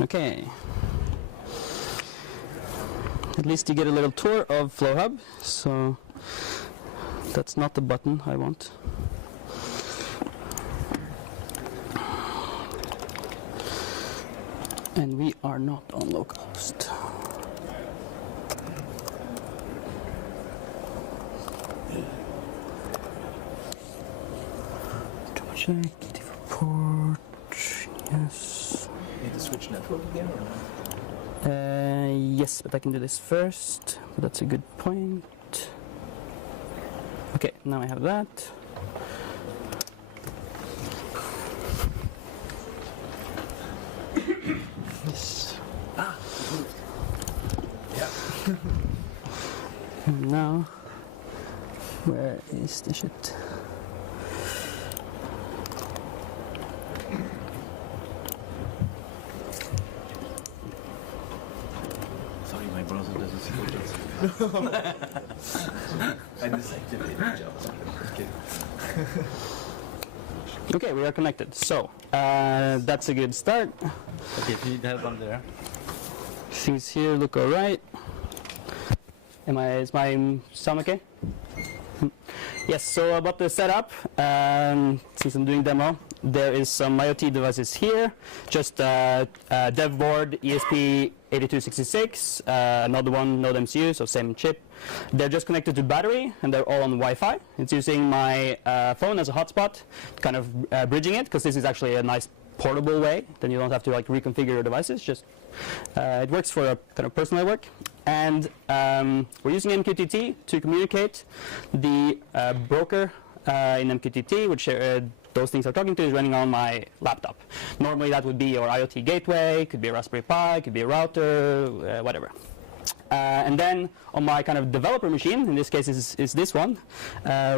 Okay. At least you get a little tour of FlowHub. So that's not the button I want. And we are not on localhost. Check report. Yes. Need to switch network again or not? Yes, but I can do this first. But that's a good point. Okay, now I have that. Yes. Ah, yeah. And now, where is the shit? Sorry, my browser doesn't support it. I deactivated Java. Okay. Okay, we are connected. So that's a good start. Okay, if you need help, I'm there. Things here look all right. Is my sound okay? Yes. So about the setup, since I'm doing demo, there is some IoT devices here. Just dev board, ESP8266, another one, Node MCU, so same chip. They're just connected to battery, and they're all on Wi-Fi. It's using my phone as a hotspot, kind of bridging it, because this is actually a nice portable way. Then you don't have to like reconfigure your devices. Just it works for a kind of personal work. And we're using MQTT to communicate. The broker in MQTT, which those things are talking to, is running on my laptop. Normally that would be your IoT gateway, could be a Raspberry Pi, could be a router, whatever. And then on my kind of developer machine, in this case is this one,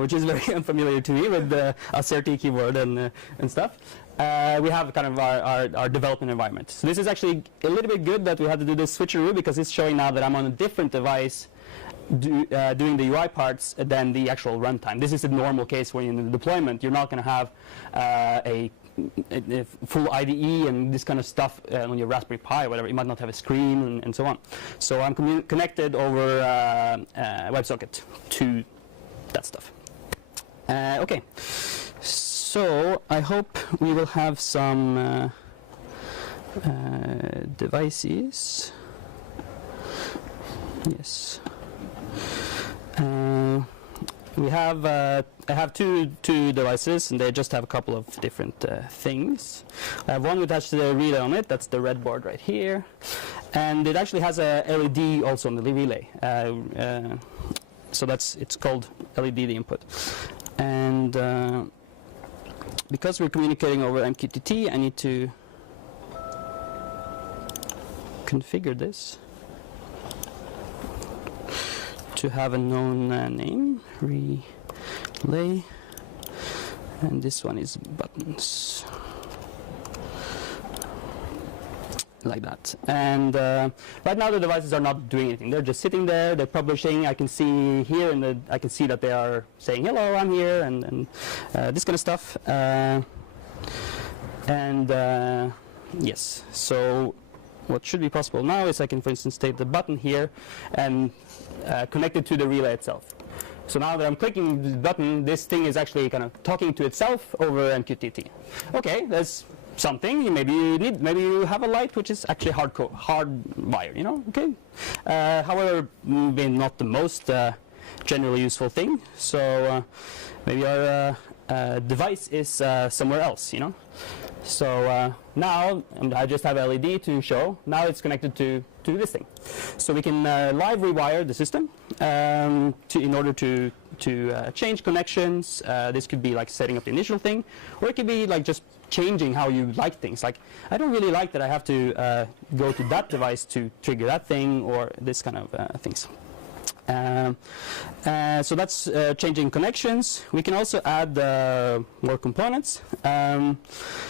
which is very unfamiliar to me with the ASCII keyboard and stuff. We have kind of our development environment. So this is actually a little bit good that we had to do this switcheroo, because it's showing now that I'm on a different device doing the UI parts than the actual runtime. This is a normal case where in the deployment you're not going to have a full IDE and this kind of stuff on your Raspberry Pi or whatever. You might not have a screen and so on. So I'm connected over WebSocket to that stuff. Okay. So I hope we will have some devices. Yes. We have I have two devices, and they just have a couple of different things. I have one which has the relay on it. That's the red board right here, and it actually has a LED also on the relay. So it's called LED, the input, and because we're communicating over MQTT, I need to configure this to have a known name, relay, and this one is buttons, like that. And right now the devices are not doing anything. They're just sitting there. They're publishing. I can see here, I can see that they are saying hello, I'm here, and this kind of stuff. Yes. So what should be possible now is I can, for instance, take the button here and connect it to the relay itself. So now that I'm clicking the button, this thing is actually kind of talking to itself over MQTT. Okay, that's something. Maybe you have a light which is actually hardwired. You know, okay. However, maybe not the most generally useful thing. So maybe our device is somewhere else. You know. So now I just have LED to show. Now it's connected to this thing. So we can live rewire the system in order to change connections. This could be like setting up the initial thing, or it could be like just changing how you like things. Like, I don't really like that I have to go to that device to trigger that thing, or this kind of things. So that's changing connections. We can also add more components.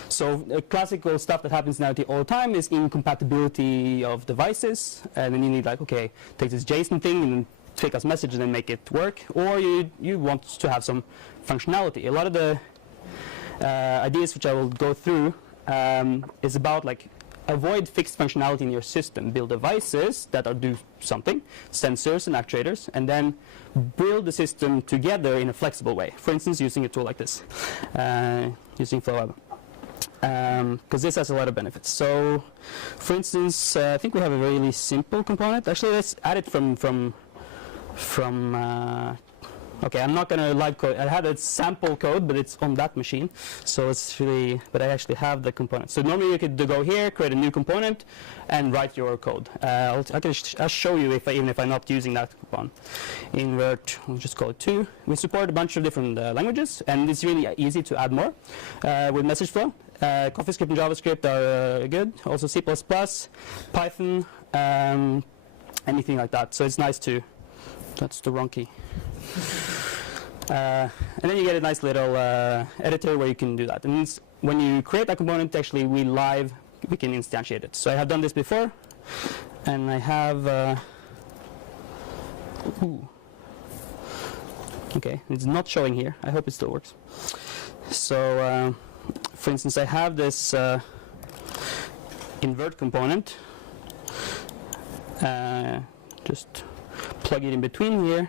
So classical stuff that happens now all the time is incompatibility of devices. And then you need, like, okay, take this JSON thing and take us message and then make it work. Or you want to have some functionality. A lot of the ideas which I will go through is about, like, avoid fixed functionality in your system. Build devices that do something, sensors and actuators, and then build the system together in a flexible way. For instance, using a tool like this, using FlowWeb. Because this has a lot of benefits. So, for instance, I think we have a really simple component. Actually, let's add it from okay, I'm not going to live code. I had a sample code, but it's on that machine. So it's really, but I actually have the component. So normally you could go here, create a new component, and write your code. I'll show you even if I'm not using that one. Invert, we'll just call it 2. We support a bunch of different languages, and it's really easy to add more with Msgflo. CoffeeScript and JavaScript are good. Also C++, Python, anything like that. So it's nice to, that's the wrong key. And then you get a nice little editor where you can do that. And when you create a component, actually we can instantiate it. So I have done this before, and I have okay, it's not showing here. I hope it still works. So for instance, I have this invert component. Just plug it in between here.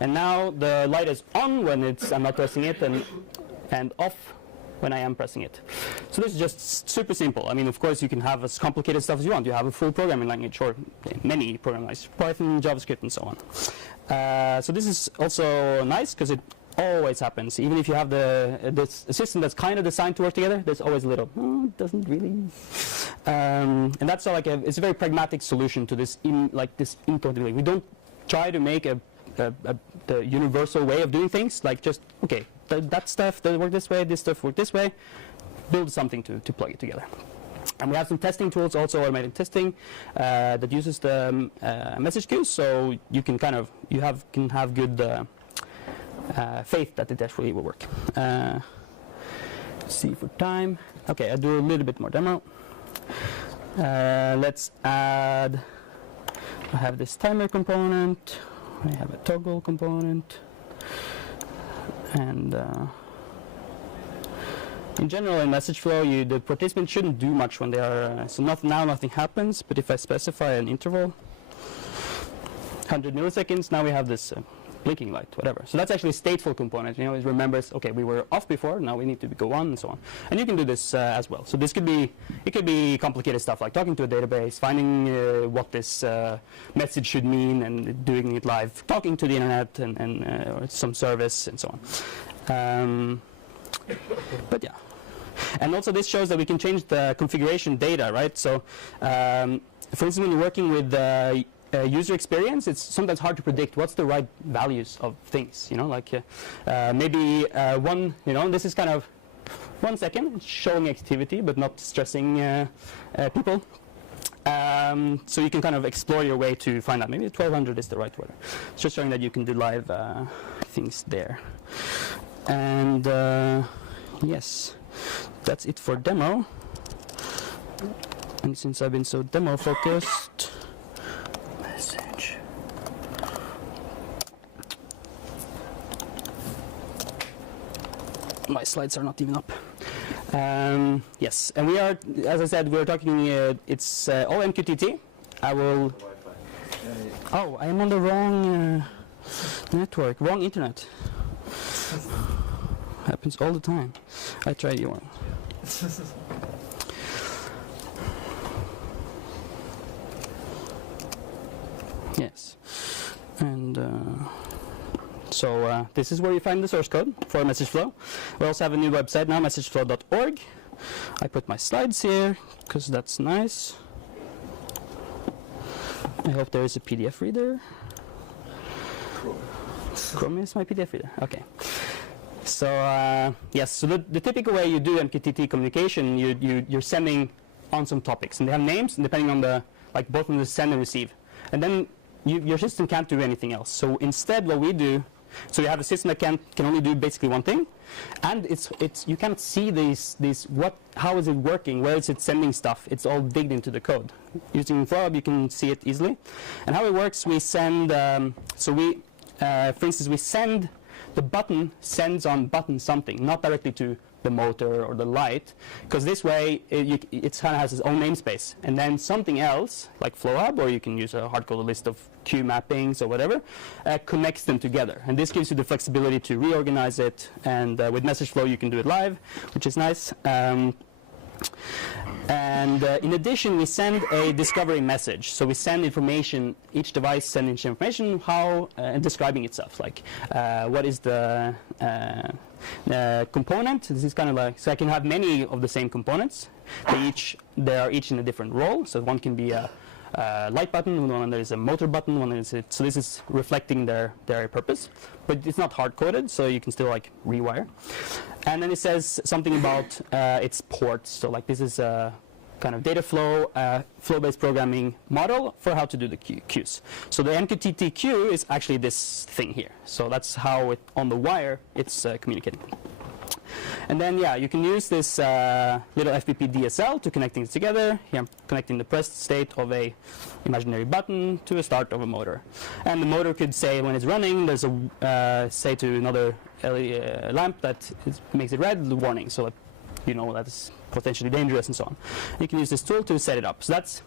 And now the light is on when I'm not pressing it, and off when I am pressing it. So this is just super simple. I mean, of course, you can have as complicated stuff as you want. You have a full programming language, or many programming languages, Python, JavaScript, and so on. So this is also nice because it always happens. Even if you have this system that's kind of designed to work together, there's always a little, it doesn't really. And that's like it's a very pragmatic solution to this incompatibility. We don't try to make the universal way of doing things, like just, okay, that stuff doesn't work this way, this stuff works this way, build something to plug it together. And we have some testing tools, also automated testing, that uses the message queues, so you can can have good faith that it actually will work. See for time. Okay, I'll do a little bit more demo. Let's add, I have this timer component. I have a toggle component, and in general in Msgflo, the participant shouldn't do much when they are, so now nothing happens, but if I specify an interval, 100 milliseconds, now we have this blinking light, whatever. So that's actually a stateful component. It remembers, okay, we were off before, now we need to go on, and so on. And you can do this as well. So this could be complicated stuff like talking to a database, finding what this message should mean, and doing it live, talking to the internet and some service and so on. But yeah. And also this shows that we can change the configuration data, right? So for instance, when you're working with user experience, it's sometimes hard to predict what's the right values of things, like maybe this is kind of 1 second showing activity but not stressing people. So you can kind of explore your way to find out maybe 1200 is the right word. It's just showing that you can do live things there. And yes, that's it for demo. And since I've been so demo focused, my slides are not even up. Yes, and we are, as I said, we're talking, it's all MQTT. I will, I am on the wrong network, wrong internet. Happens all the time. I try you one. Yes, and so this is where you find the source code for Msgflo. We also have a new website now, Msgflo.org. I put my slides here because that's nice. I hope there is a PDF reader. Chrome is my PDF reader. Okay. So yes, so the typical way you do MQTT communication, you're sending on some topics, and they have names, and depending on both on the send and receive, and then your system can't do anything else. So instead, what we do, so you have a system that can only do basically one thing, and you can't see how is it working, where is it sending stuff. It's all digged into the code. Using FlowWeb, you can see it easily. And how it works, we send. For instance, we send. The button sends on button something, not directly to the motor or the light, because this way it kind of has its own namespace, and then something else like FlowHub, or you can use a hard-coded list of queue mappings or whatever, connects them together, and this gives you the flexibility to reorganize it. And with Msgflo you can do it live, which is nice. In addition, we send a discovery message. So we send information, each device sends information how describing itself, like what is the component. This is kind of like, so I can have many of the same components. They are each in a different role. So one can be a light button, one there is a motor button, one is so this is reflecting their purpose, but it's not hard-coded, so you can still like rewire. And then it says something about its ports. So like this is a kind of data flow, flow-based programming model for how to do the queues. So the MQTT queue is actually this thing here. So that's how on the wire it's communicating. And then, yeah, you can use this little FPP DSL to connect things together. Here I'm connecting the pressed state of a imaginary button to a start of a motor. And the motor could say when it's running, there's a, say to another LED, lamp that makes it red, the warning, so that you know that it's potentially dangerous and so on. You can use this tool to set it up. So that's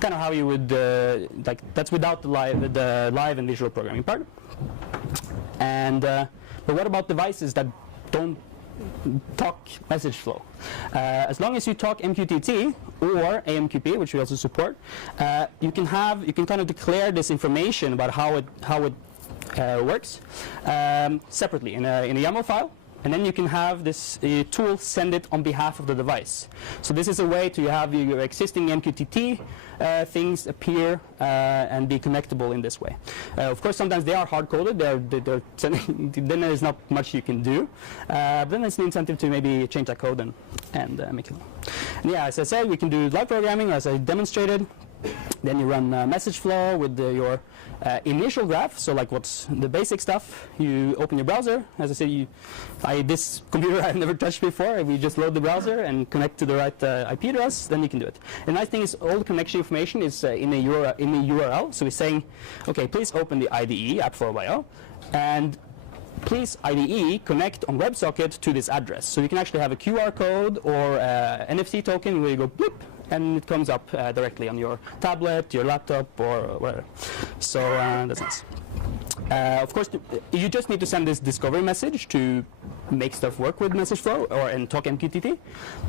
kind of how you would, that's without the live and visual programming part. And, but what about devices that don't talk Msgflo? As long as you talk MQTT or AMQP, which we also support, you can kind of declare this information about how it works separately in a YAML file, and then you can have this tool send it on behalf of the device. So this is a way to have your existing MQTT things appear and be connectable in this way. Of course, sometimes they are hard-coded. They're sending, then there's not much you can do. Then it's an incentive to maybe change that code and make it. And yeah, as I said, we can do live programming, as I demonstrated. Then you run Msgflo with your initial graph, so like what's the basic stuff. You open your browser. As I said, this computer I've never touched before. We just load the browser and connect to the right IP address, then you can do it. The nice thing is all the connection information is in a URL. So we're saying, okay, please open the IDE, app4.io, and please IDE connect on WebSocket to this address. So you can actually have a QR code or NFC token where you go blip, and it comes up directly on your tablet, your laptop, or whatever. So that's nice. Of course, you just need to send this discovery message to make stuff work with Msgflo and talk MQTT.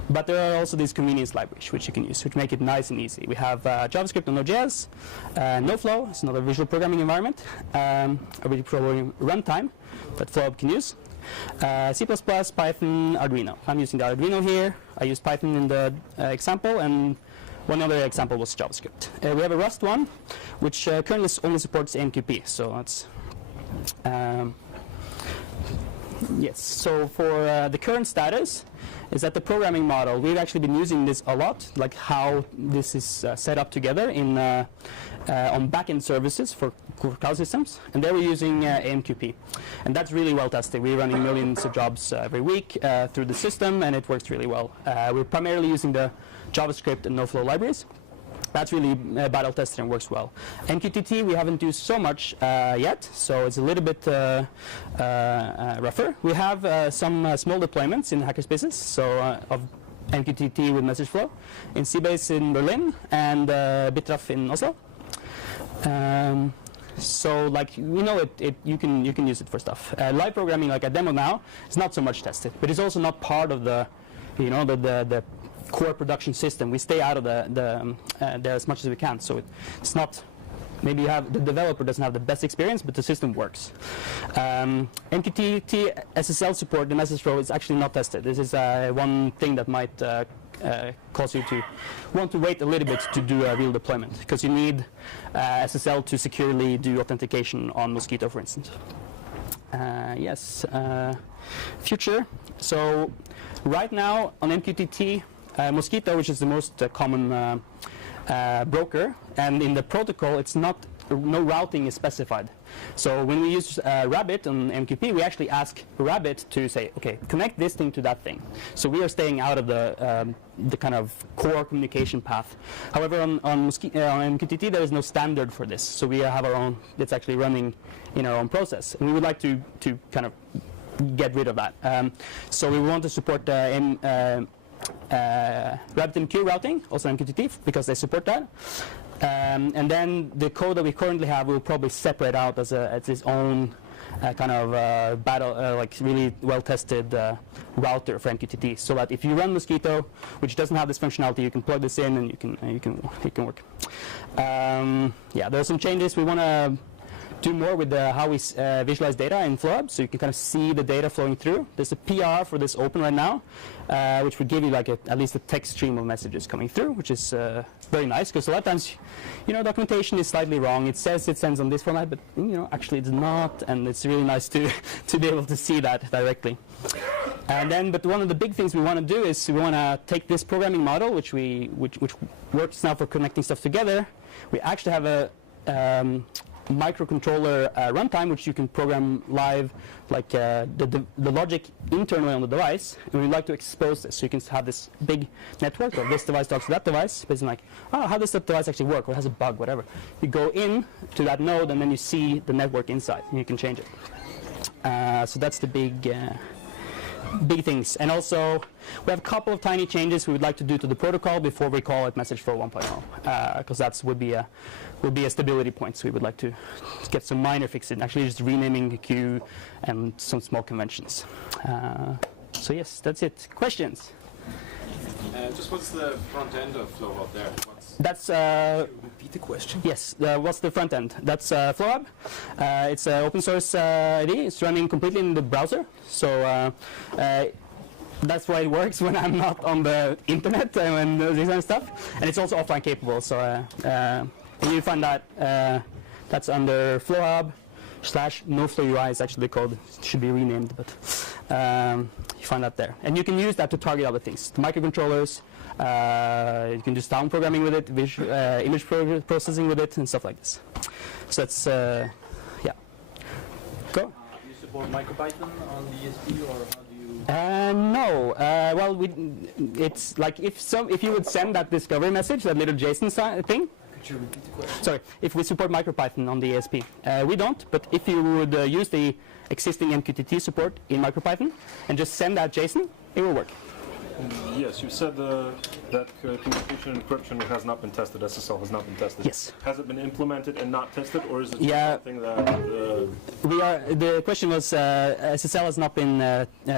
But there are also these convenience libraries which you can use, which make it nice and easy. We have JavaScript and Node.js, NoFlow, it's another visual programming environment, a visual programming runtime that FlowHub can use. C++, Python, Arduino. I'm using the Arduino here. I used Python in the example, and one other example was JavaScript. We have a Rust one, which currently only supports AMQP. So that's yes. So for the current status is that the programming model, we've actually been using this a lot, like how this is set up together in on backend services for cloud systems, and there we're using AMQP, and that's really well tested. We're running millions of jobs every week through the system, and it works really well. We're primarily using the JavaScript and NoFlow libraries. That's really battle tested and works well. MQTT we haven't used so much yet, so it's a little bit rougher. We have some small deployments in hackerspaces, so of MQTT with Msgflo in Seabase in Berlin and Bitraf in Oslo. So like we know you can use it for stuff. Live programming, like a demo now, is not so much tested, but it's also not part of the the core production system. We stay out of there as much as we can. So it's not, maybe the developer doesn't have the best experience, but the system works. MQTT SSL support in Msgflo is actually not tested. This is one thing that might cause you to want to wait a little bit to do a real deployment, because you need SSL to securely do authentication on Mosquito, for instance. Yes, future. So right now on MQTT, Mosquito, which is the most common broker, and in the protocol it's no routing is specified. So when we use Rabbit on MQP, we actually ask Rabbit to say, okay, connect this thing to that thing. So we are staying out of the kind of core communication path. However, on MQTT there is no standard for this, so we have our own. It's actually running in our own process, and we would like to kind of get rid of that. So we want to support RabbitMQ routing, also MQTT, because they support that. And then the code that we currently have will probably separate out as its own kind of like really well-tested router for MQTT, so that if you run Msgflo, which doesn't have this functionality, you can plug this in and it can work. Yeah, there are some changes. We want to do more with how we visualize data in FlowHub, so you can kind of see the data flowing through. There's a PR for this open right now, which would give you like at least a text stream of messages coming through, which is very nice, because a lot of times, documentation is slightly wrong. It says it sends on this format, but actually it's not, and it's really nice to be able to see that directly. And then, but one of the big things we want to do is we want to take this programming model, which works now for connecting stuff together. We actually have a microcontroller runtime, which you can program live, like the logic internally on the device. And we'd like to expose this, so you can have this big network of this device talks to that device, based on like, oh, how does that device actually work, or has a bug, whatever. You go in to that node, and then you see the network inside, and you can change it. So that's the big things. And also, we have a couple of tiny changes we would like to do to the protocol before we call it Msgflo 1.0, because that would be a stability point. So we would like to get some minor fixes, actually just renaming the queue and some small conventions. So yes, that's it. Questions? Just what's the front end of FlowHub there? That's Repeat the question. yes. What's the front end? That's FlowHub. It's an open source IDE. It's running completely in the browser. So that's why it works when I'm not on the internet and this kind of stuff. And it's also offline capable. So you find that that's under FlowHub/NoFlowUI is actually the code. It should be renamed, but you find that there. And you can use that to target other things. The microcontrollers. You can do sound programming with it, image processing with it, and stuff like this. So that's, yeah. Go. Do you support MicroPython on the ESP, or how do you? No. Well, it's like if you would send that discovery message, that little JSON thing. Could you repeat the question? Sorry, if we support MicroPython on the ESP. We don't, but if you would use the existing MQTT support in MicroPython and just send that JSON, it will work. Yes, you said that communication encryption has not been tested, SSL has not been tested. Yes. Has it been implemented and not tested, or is it Yeah. something that... The question was, SSL has not been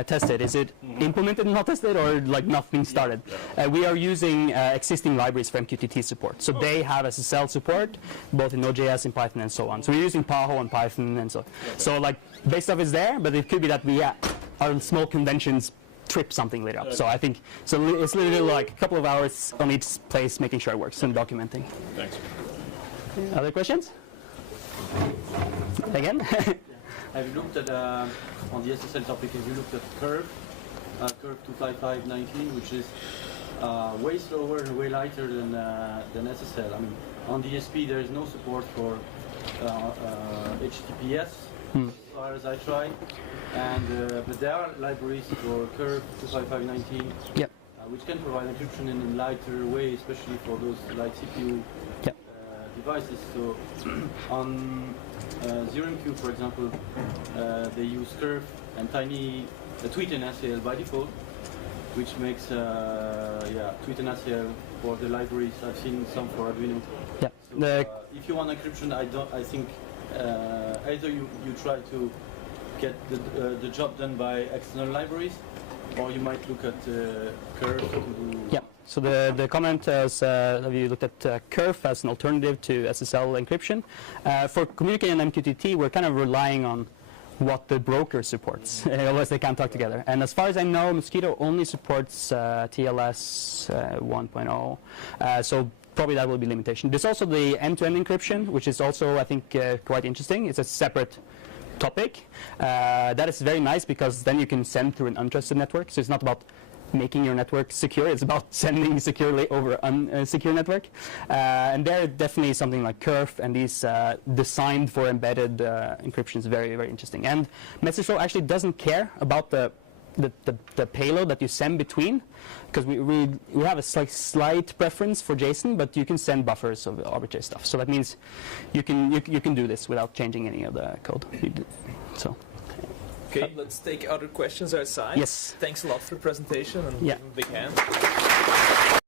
tested. Is it implemented and not tested, or like nothing started? We are using existing libraries for MQTT support. So they have SSL support, both in Node.js and Python and so on. So we're using PAHO and Python and so. So like base stuff is there, but it could be that our small conventions trip something later up. So I think it's literally like a couple of hours on each place making sure it works and documenting. Thanks. Other questions? Again? Have you looked at, on the SSL topic, have you looked at Curve 25519, which is way slower and way lighter than SSL? I mean, on the ESP there is no support for HTTPS, as far as I tried. But there are libraries for Curve 25519, Yep. which can provide encryption in a lighter way, especially for those light CPU Yep. devices. So on ZeroMQ, for example, they use Curve and tiny tweet and ACL by default, which makes tweet and ACL for the libraries. I've seen some for Arduino. Yeah. So, if you want encryption, I think either you try to get the job done by external libraries, or you might look at Curve to do... Yeah, so the comment is, have you looked at Curve as an alternative to SSL encryption? For communicating on MQTT, we're kind of relying on what the broker supports, otherwise they can't talk together. And as far as I know, Msgflo only supports TLS 1.0, so probably that will be limitation. There's also the end-to-end encryption, which is also, I think, quite interesting. It's a separate topic. That is very nice, because then you can send through an untrusted network. So it's not about making your network secure, it's about sending securely over an unsecure network. And there definitely something like Curve and these designed for embedded encryption is very, very interesting. And Msgflo actually doesn't care about the payload that you send between, because we have a slight preference for JSON, but you can send buffers of arbitrary stuff. So that means you can do this without changing any of the code. So Okay, let's take other questions outside. Yes. Thanks a lot for the presentation and Yeah. give him a big hand.